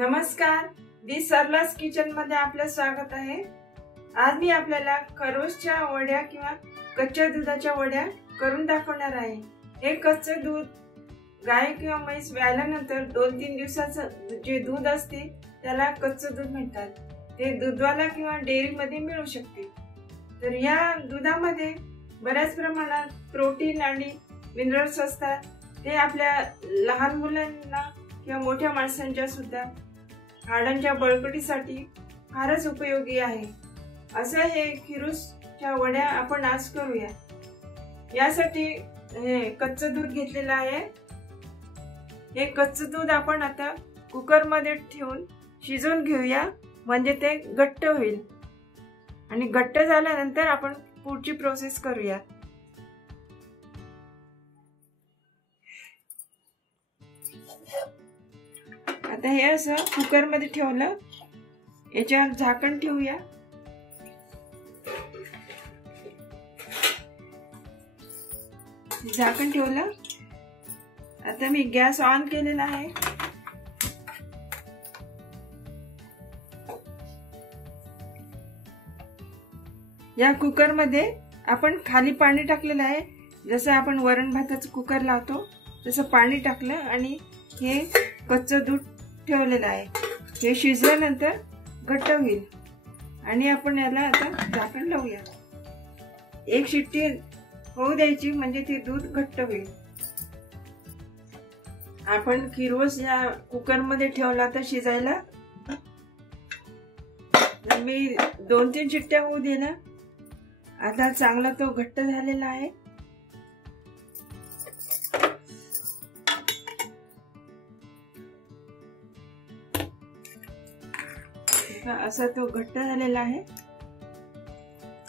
नमस्कार, दी सरलास किचन मध्ये आपलं स्वागत आहे। आज मी आपल्याला खरवसच्या वड्या किंवा कच्च्या दुधाच्या वड्या करून दाखवणार आहे। हे कच्चे दूध गाय किंवा म्हैस व्याल्यानंतर 2-3 दिवसाचं जे दूध असते त्याला कच्चे दूध म्हणतात। ते दूधवाला किंवा डेअरी मध्ये मिळू शकते। तर या दुधामध्ये बऱ्याच प्रमाणात प्रोटीन आणि मिनरल्स असतात। ते आपल्या लहान मुलांना किंवा मोठ्या माणसांच्या सुद्धा हाडांच्या बळकटीसाठी फारच उपयोगी आहे। असं हे खिरूसच्या वड्या आपण आज करूया। यासाठी कच्चं दूध घेतलेलं आहे। हे कच्चं दूध आपण आता कुकर मध्ये ठेवून शिजवून घेऊया, म्हणजे ते घट्ट होईल। आणि घट्ट झाल्यानंतर आपण पुढची प्रोसेस करूया। आता हे असं कुकर मध्ये ठेवलं, याच्यावर झाकण ठेवूया। झाकण ठेवलं। आता मी गॅस ऑन केलेला आहे। या कुकर मध्ये आपण खाली पाणी टाकलेलं आहे। जसं आपण वरण भाताचं कुकर लावतो तसं पाणी टाकलं आणि हे कच्चं दूध ठेवलेलं आहे। हे शिजल्यानंतर घट्ट होईल आणि आपण याला आता झाकण लावूया। एक शिट्टी होऊ द्यायची, म्हणजे ते दूध घट्ट होईल। आपण खिरूस या कुकर मध्ये ठेवला तर शिजायला। मी 2-3 शिट्ट्या होऊ दिल्या। आता चांगला तो घट्ट झालेला आहे। असा तो घट्ट झालेला आहे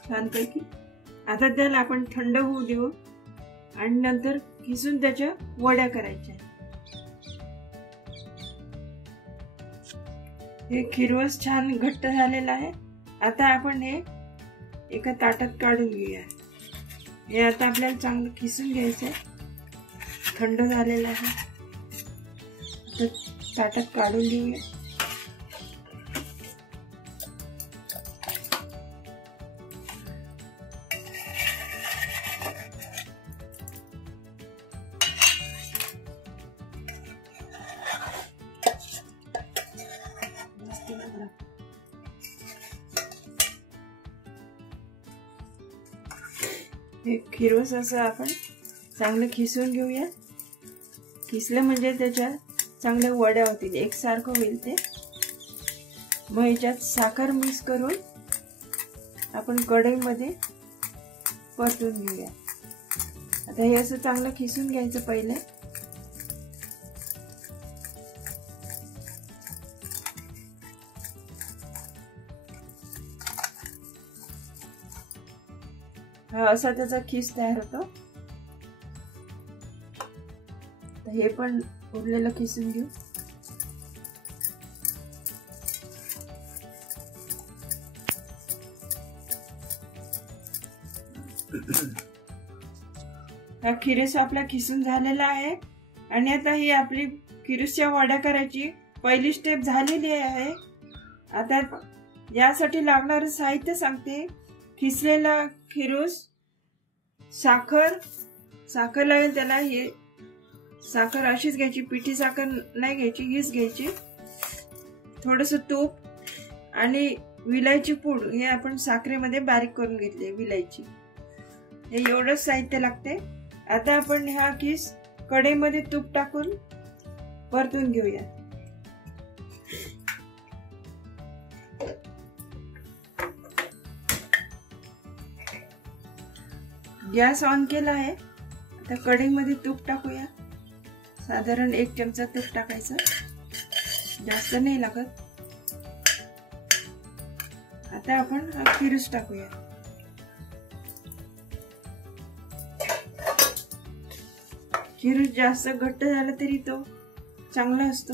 छानपैकी। आता त्याला आपण थंड होऊ देऊ आणि नंतर खिसून त्याच्या वड्या करायच्या। हे खिरूस छान घट्ट झालेला आहे। आता आपण हे एका ताटात काढून घेऊया। हे आता आपल्याला चांगलं खिसून घ्यायचं, थंड झालेलं आहे। आता ताटात काढून घेऊया। हे खिरूस असं आपण चांगलं खिसून घेऊया। खिसलं म्हणजे त्याच्या चांगल्या वड्या होतील, एकसारखं होईल ते। मग ह्याच्यात साखर मिक्स करून आपण कढईमध्ये परतून घेऊया। आता हे असं चांगलं खिसून घ्यायचं पहिले। हा असा त्याचा खीस तयार होतो। हे पण उरलेलं खिसून घेऊ। हा खिरूस आपला खिसून झालेला आहे आणि आता ही आपली खिरूसच्या वड्या करायची पहिली स्टेप झालेली आहे। आता यासाठी लागणारं साहित्य सांगते। खिसलेला खिरूस, साखर लागेल त्याला। हे साखर अशीच घ्यायची, पिठी साखर नाही घ्यायची, हीच घ्यायची। थोडंसं तूप आणि विलायची पूड, हे आपण साखरेमध्ये बारीक करून घेतले विलायची। हे एवढंच साहित्य लागते। आता आपण हा खीस कढईमध्ये तूप टाकून परतून घेऊया। गॅस ऑन केला आहे। आता कढईमध्ये तूप टाकूया। साधारण 1 चमचा तूप टाकायचं, जास्त नाही लागत। आता आपण हा खिरूस टाकूया। खिरूस जास्त घट्ट झाला तरी तो चांगला असतो।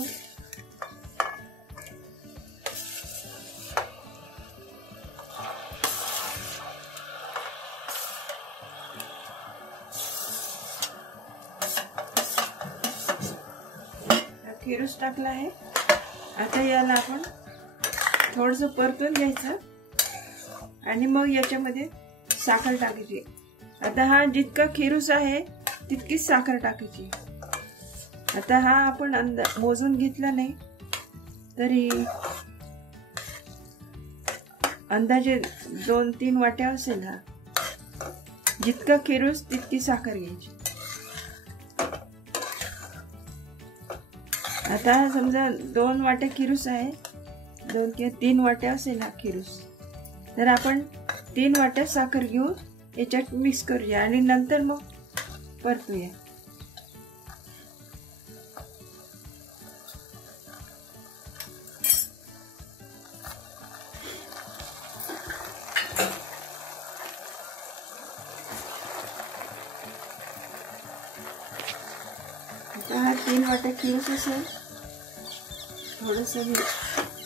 खिरूस टाकला आहे। आता याला आपण थोडंसं परतून घ्यायचं आणि मग याच्यामध्ये साखर टाकायची. आता हा जितका खिरूस आहे तितकीच साखर टाकायची. आता हा आपण मोजून घेतला नाही तरी अंदाजे 2-3 वाट्या असेल. हा जितका खिरूस तितकी साखर घ्यायची. आता समजा 2 वाट्या खिरूस आहे, 2 किंवा 3 वाट्या असेल हा खिरूस, तर आपण 3 वाट्या साखर घेऊन याच्यात मिक्स करूया आणि नंतर मग परतूया. आता हा 3 वाट्या खिरूस असेल. थोडंसं मी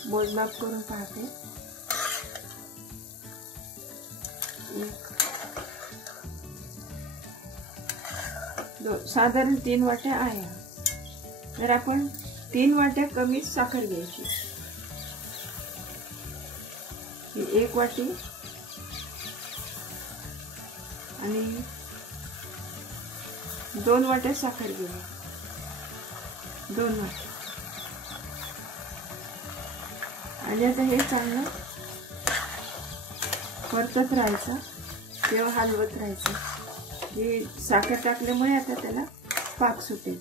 मोजमाप करून पाहते. साधारण 3 वाट्या आहे. तर आपण 3 वाट्या कमी साखर घ्यायची. 1 वाटी आणि 2 वाट्या साखर घेऊया. 2 वाट्या. आणि आता हे चांगलं परतत राहायचं किंवा हलवत राहायचं. हे साखर टाकल्यामुळे आता त्याला पाक सुटेल.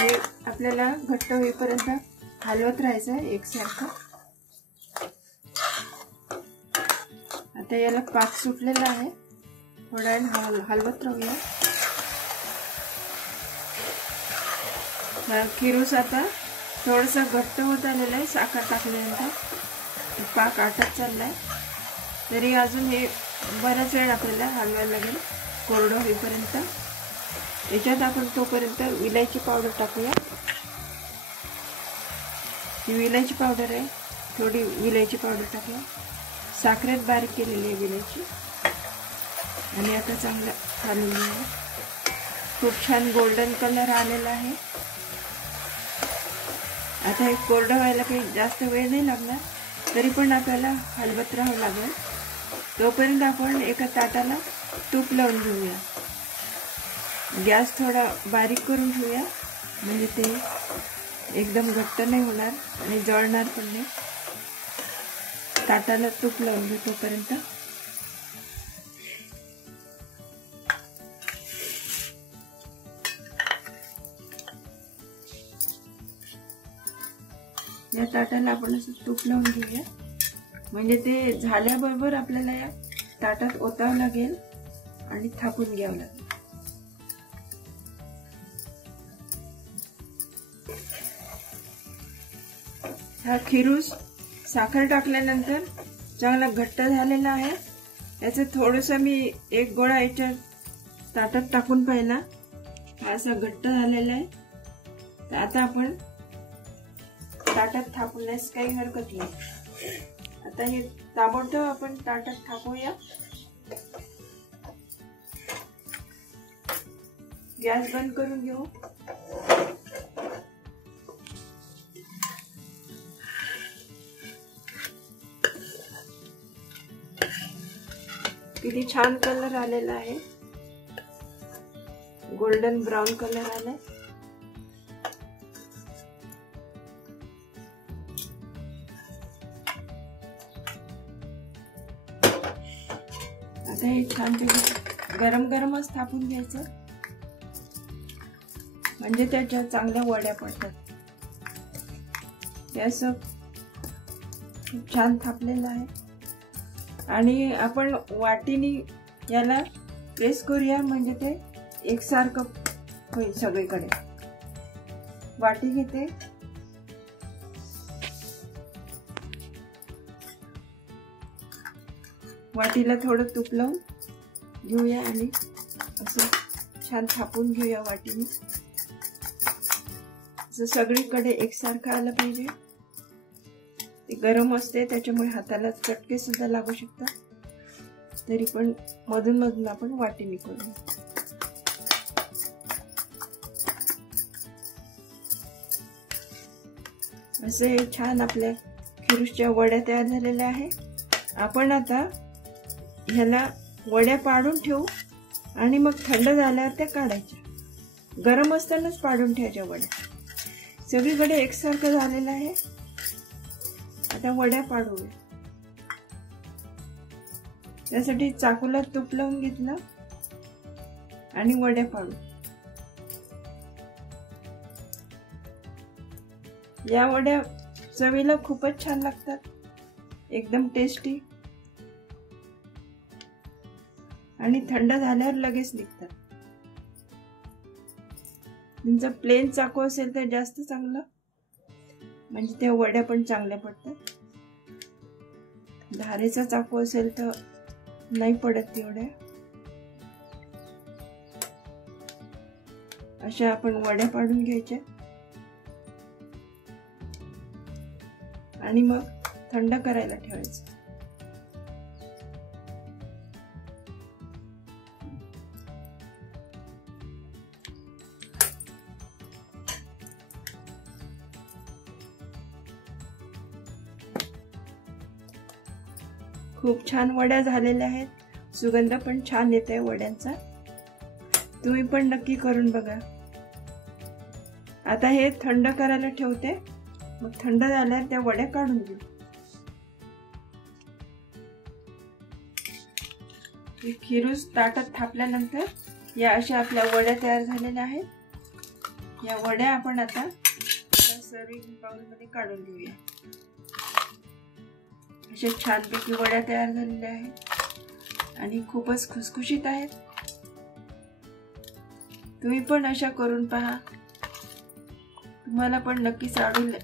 हे आपल्याला घट्ट होईपर्यंत हलवत राहायचं आहे एकसारखं. आता याला पाक सुटलेला आहे. थोडा वेळ हलवत राहूया. खिरूस आता थोडंसं घट्ट होत आलेलं आहे. साखर टाकल्यानंतर पाक आटत चाललाय. तरी अजून हे बराच वेळ आपल्याला हलवायला लागेल कोरडं होईपर्यंत. याच्यात आपण तोपर्यंत विलायची पावडर टाकूया. ही विलायची पावडर आहे. थोडी विलायची पावडर टाकूया. साखरेत बारीक केलेली आहे विलायची. आणि आता चांगलं हलवून आहे. खूप छान गोल्डन कलर आलेला आहे. आता हे कोरडं व्हायला काही जास्त वेळ नाही लागणार, तरी पण आपल्याला हलवत राहावं लागेल. तोपर्यंत आपण एका ताटाला तूप लावून घेऊया. गॅस थोडा बारीक करून ठेवूया म्हणजे ते एकदम घट्ट नाही होणार आणि जळणार पण नाही. ताटाला तूप लावून घेऊ तोपर्यंत. या ताटाला आपण असं तूप लावून घेऊया म्हणजे ते झाल्याबरोबर आपल्याला या ताटात ओतावं लागेल आणि थापून घ्यावं लागेल. हा खिरूस साखर टाकल्यानंतर चांगला घट्ट झालेला आहे. याचं थोडंसं मी एक गोळा याच्या ताटात टाकून पाहिला. हा असा घट्ट झालेला आहे. तर आता आपण ताटात थापण्यास काही हरकत नाही. आता हे ताबडतोब आपण ताटात थापूया. गॅस बंद करून घेऊ. किती छान कलर आलेला आहे. गोल्डन ब्राउन कलर आलाय. आता हे छान गरम गरमच थापून घ्यायचं म्हणजे त्याच्या चांगल्या वड्या पडतात. हे असं खूप छान थापलेलं आहे. आणि आपण वाटीने याला प्रेस करूया म्हणजे ते एकसारखं होईल सगळीकडे. वाटी घेते. वाटीला थोडं तूप लावून घेऊया आणि असं छान थापून घेऊया वाटीने. असं सगळीकडे एकसारखं आलं पाहिजे. ते गरम असते त्याच्यामुळे हाताला चटके सुद्धा लागू शकतात. तरी पण मधून मधून आपण वाटीने करूया. असे छान आपल्या खिरूसच्या वड्या तयार झालेल्या आहे। आपण आता ह्याला वड्या पाडून ठेवू आणि मग थंड झाल्यावर त्या काढायच्या। गरम असतानाच पाडून ठेवायच्या वड्या। सगळीकडे एकसारखं झालेलं आहे। आता वड्या पाडूया। त्यासाठी चाकूला तूप लावून घेतलं आणि वड्या पाडू। या वड्या चवीला खूपच छान लागतात, एकदम टेस्टी आणि थंड झाल्यावर लगेच निघतात। तुमचा प्लेन चाकू असेल तर जास्त चांगलं, म्हणजे त्या वड्या पण चांगल्या पडतात। धारेचा चाकू असेल तर नाही पडत तेवढ्या। अशा आपण वड्या पाडून घ्यायच्या आणि मग थंड करायला ठेवायचं। खूप छान वड्या झालेल्या आहेत, सुगंध पण छान येत आहे वड्यांचा। तुम्ही पण नक्की करून बघा। आता हे थंड करायला ठेवते, मग थंड झाल्यावर त्या वड्या काढून घेऊ। खिरूस ताटात थापल्यानंतर या अशा आपल्या वड्या तयार झालेल्या आहेत। या वड्या आपण आता सर्विंग बाउल मध्ये काढून घेऊया। अशा छानपैकी वड्या तयार झालेल्या आहेत आणि खूपच खुसखुशीत आहेत। तुम्ही पण अशा करून पहा, तुम्हाला पण नक्कीच आवडेल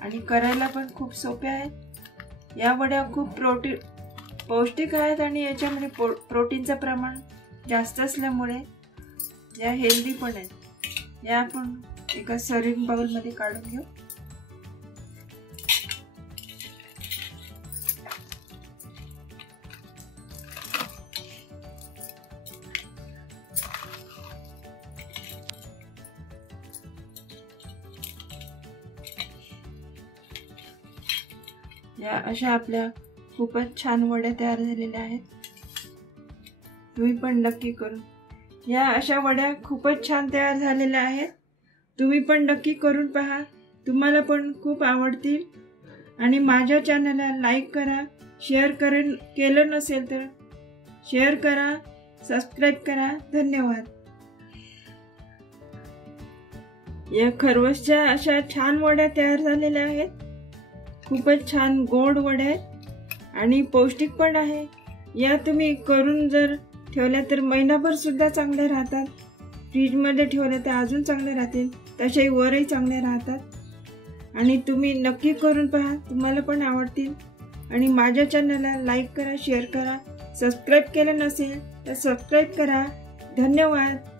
आणि करायला पण खूप सोपे आहेत। या वड्या खूप पौष्टिक आहेत आणि याच्यामध्ये प्रोटीनचं प्रमाण जास्त असल्यामुळे या हेल्दी पण आहेत। या आपण एका सर्विंग बाउल मध्ये काढून घेऊ। या अशा आपल्या खूपच छान वड्या तयार झालेल्या आहेत। तुम्ही पण नक्की करून, या अशा वड्या खूपच छान तयार झालेल्या आहेत। तुम्ही पण नक्की करून पहा, तुम्हाला पण खूप आवडतील। आणि माझ्या चॅनलला लाईक करा, शेअर केलं नसेल तर शेअर करा, सबस्क्राईब करा। धन्यवाद। या खरवसच्या अशा छान वड्या तयार झालेल्या आहेत। खूपच छान गोड वड्या आहेत आणि पौष्टिक पण आहे। या तुम्ही करून जर ठेवल्या तर महिनाभर सुद्धा चांगले राहतात। फ्रीज मध्ये ठेवले तर अजून चांगले राहतील, तसेही वरही चांगले राहतात। आणि तुम्ही नक्की करून पहा, तुम्हाला पण आवडतील। आणि माझ्या चॅनलला लाईक करा, शेअर करा, सबस्क्राईब केलं नसेल तर सबस्क्राईब करा। धन्यवाद।